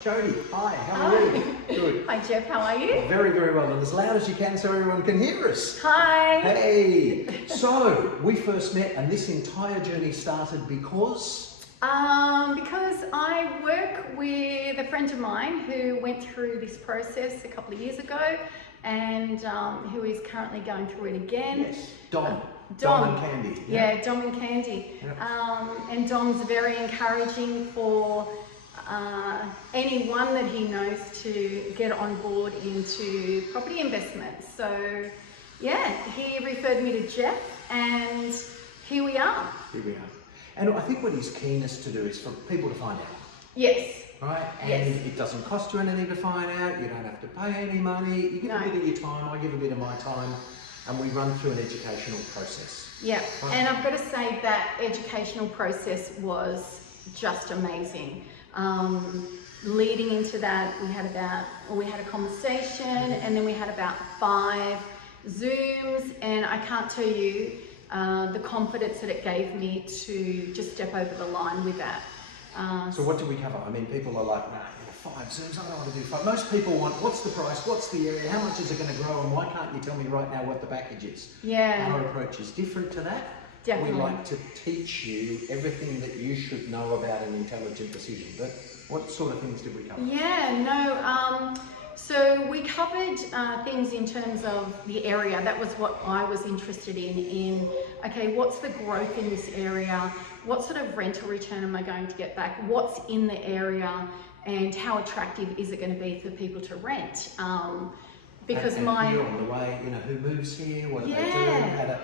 Jody, hi, how are you? Good. Hi Jeff, how are you? Very, very well, and as loud as you can so everyone can hear us. Hi. Hey, so we first met and this entire journey started because? Because I work with a friend of mine who went through this process a couple of years ago and who is currently going through it again. Yes, Dom and Candy. Yeah, Dom and Candy. Yep. And Dom's very encouraging for anyone that he knows to get on board into property investments. So yeah, he referred me to Jeff and here we are. Here we are. And I think what he's keenest to do is for people to find out. Yes. Right? And yes. It doesn't cost you anything to find out, you don't have to pay any money, you give a bit of your time, I give a bit of my time, and we run through an educational process. Yeah, right? And I've got to say that educational process was just amazing. Leading into that, we had a conversation, and then we had about 5 Zooms, and I can't tell you the confidence that it gave me to just step over the line with that. So what did we cover? I mean, people are like, nah, 5 Zooms, I don't want to do 5. Most people want, what's the price, what's the area, how much is it going to grow, and why can't you tell me right now what the package is? Yeah. Our approach is different to that. Definitely. We like to teach you everything that you should know about an intelligent decision. But what sort of things did we cover? Yeah, no, so we covered things in terms of the area. That was what I was interested in, okay, what's the growth in this area? What sort of rental return am I going to get back? What's in the area? And how attractive is it going to be for people to rent? Because and here on the way, you know, who moves here, what do they do,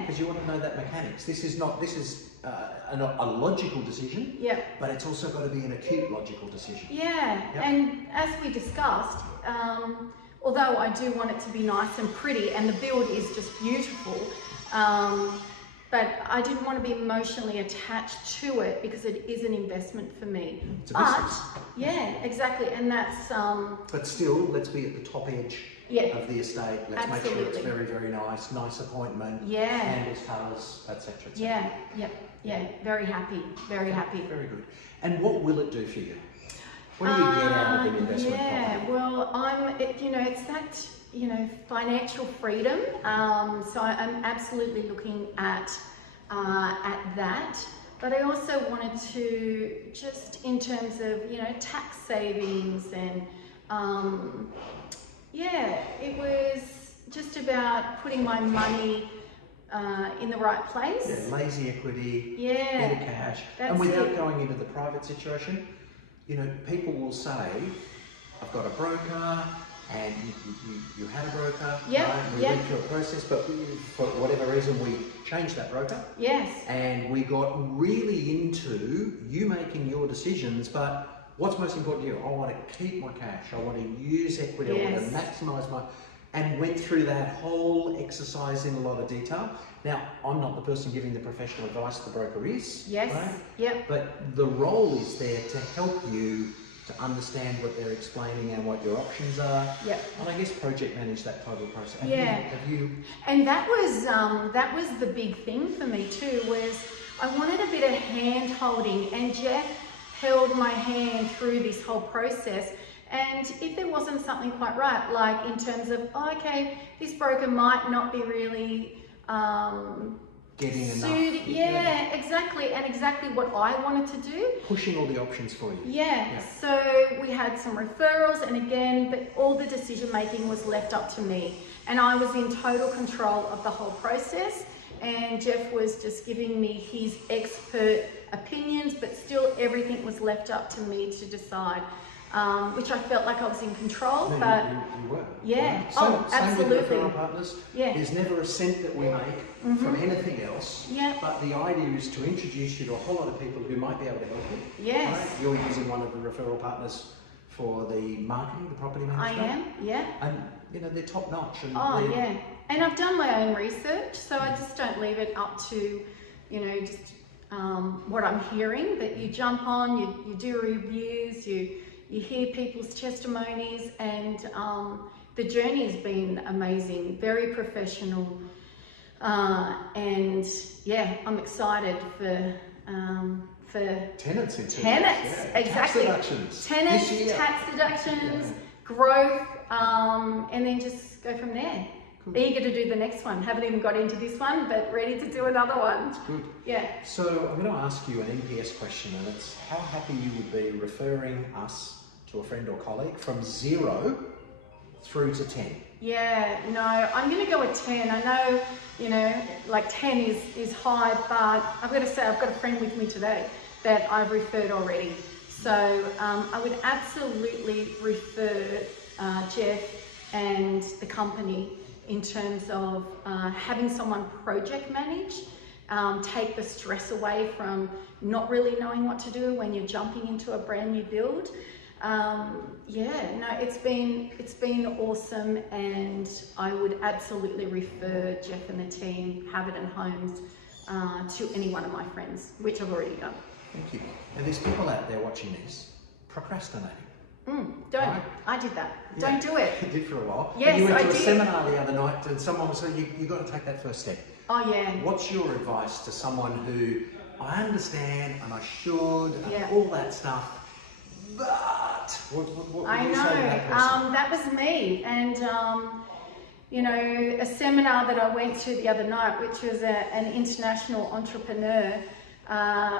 because you want to know that mechanics. This is a logical decision, but it's also got to be an acute logical decision. And as we discussed, although I do want it to be nice and pretty, and the build is just beautiful, but I didn't want to be emotionally attached to it because it is an investment for me. It's a business. Yeah, exactly, and that's... But still, let's be at the top edge of the estate. Let's make sure it's very, very nice appointment, handles, colours, etc. Very happy, very happy. Very good. And what will it do for you? What do you get out of an investment property? Well, it's that, financial freedom. So I'm absolutely looking at that. But I also wanted to, just in terms of, tax savings and, it was just about putting my money in the right place. Yeah, lazy equity, bit of cash. And without going into the private situation, people will say, I've got a broker, and you had a broker, right? We went through a process, but for whatever reason we changed that broker. Yes. And we got really into you making your decisions, but what's most important to you? I want to keep my cash, I want to use equity, I want to maximise my... And went through that whole exercise in a lot of detail. Now, I'm not the person giving the professional advice, the broker is, right? But the role is there to help you to understand what they're explaining and what your options are. And I guess project manage that total process. Have you... And that was the big thing for me too, was I wanted a bit of hand holding, and Jeff held my hand through this whole process. And if there wasn't something quite right, like in terms of, okay, this broker might not be really getting enough. Exactly, and exactly what I wanted to do. Pushing all the options for you. So we had some referrals, and again, but all the decision making was left up to me. And I was in total control of the whole process, and Jeff was just giving me his expert opinions, but still everything was left up to me to decide. Which I felt like I was in control, but you were. Right? Same Absolutely. with referral partners. There's never a cent that we make from anything else. But the idea is to introduce you to a whole lot of people who might be able to help you. Right? You're using one of the referral partners for the marketing, the property management. I am. And they're top notch. And and I've done my own research, so I just don't leave it up to, just what I'm hearing. But you jump on, you do reviews, you hear people's testimonies, and the journey has been amazing, very professional, and I'm excited for for tenants, exactly. Tax deductions. Tenants, tax deductions, growth, and then just go from there. Cool. Eager to do the next one. Haven't even got into this one, but ready to do another one. That's good. Yeah. So I'm going to ask you an NPS question, and it's how happy you would be referring us to a friend or colleague from 0 through to 10. Yeah, no, I'm going to go with 10. I know, you know, like 10 is high, but I've got to say I've got a friend with me today that I've referred already. So I would absolutely refer Jeff and the company in terms of having someone project manage, take the stress away from not really knowing what to do when you're jumping into a brand new build. It's been awesome, and I would absolutely refer Jeff and the team, Haverton Homes, to any one of my friends, which I've already done. Thank you. And there's people out there watching this procrastinating. Don't. Right? I did that. Yeah. Don't do it. You did for a while. Yes, and you went I to a did. seminar the other night, and someone was saying you got to take that first step. Oh yeah. What's your advice to someone who I understand and I should and all that stuff, but what would I you know. say to that person? That was me, and you know, a seminar that I went to the other night, which was an international entrepreneur,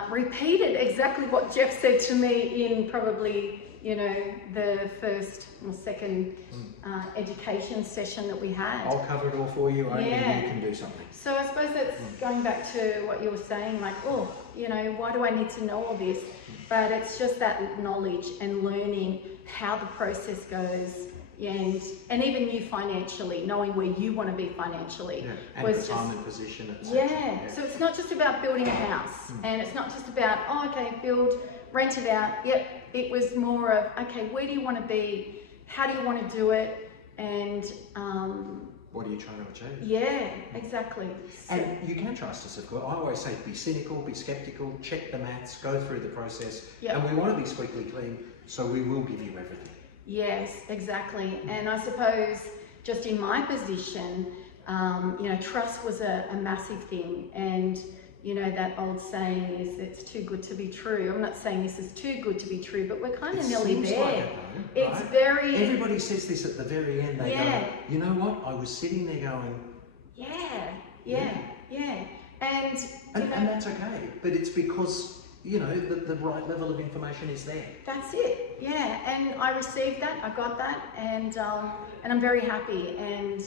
repeated exactly what Jeff said to me in probably, you know, the first or second education session that we had. I'll cover it all for you, only you can do something. So I suppose that's going back to what you were saying, like, oh, you know, why do I need to know all this? But it's just that knowledge and learning how the process goes, and even you financially, knowing where you want to be financially. And was the time and position, etc. Yeah, so it's not just about building a house, and it's not just about, oh, okay, build, rent it out. Yep, it was more of, okay, where do you want to be? How do you want to do it? And what are you trying to achieve? Yeah, exactly. So, and you can trust us, of course. I always say be cynical, be skeptical, check the maths, go through the process. And we want to be squeaky clean, so we will give you everything. Yes, exactly. And I suppose just in my position, you know, trust was a massive thing. And, you know, that old saying is, it's too good to be true. I'm not saying this is too good to be true, but we're kind of nearly there. Like it, though, right? It's very... Everybody says this at the very end. They go, you know what? I was sitting there going... And that's okay. But it's because, you know, the right level of information is there. That's it. Yeah. And I received that. I got that. And I'm very happy. And...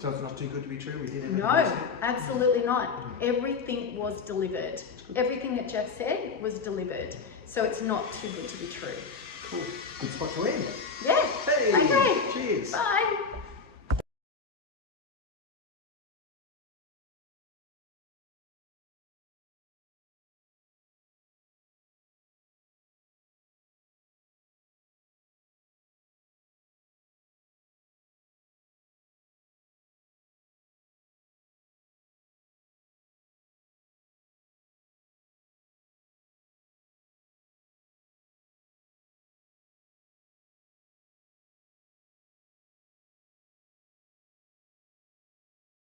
so it's not too good to be true? We did everything. No, absolutely not. Everything was delivered. Everything that Jeff said was delivered. So it's not too good to be true. Cool. Good spot to end. Yeah. Hey. Okay. Cheers. Bye.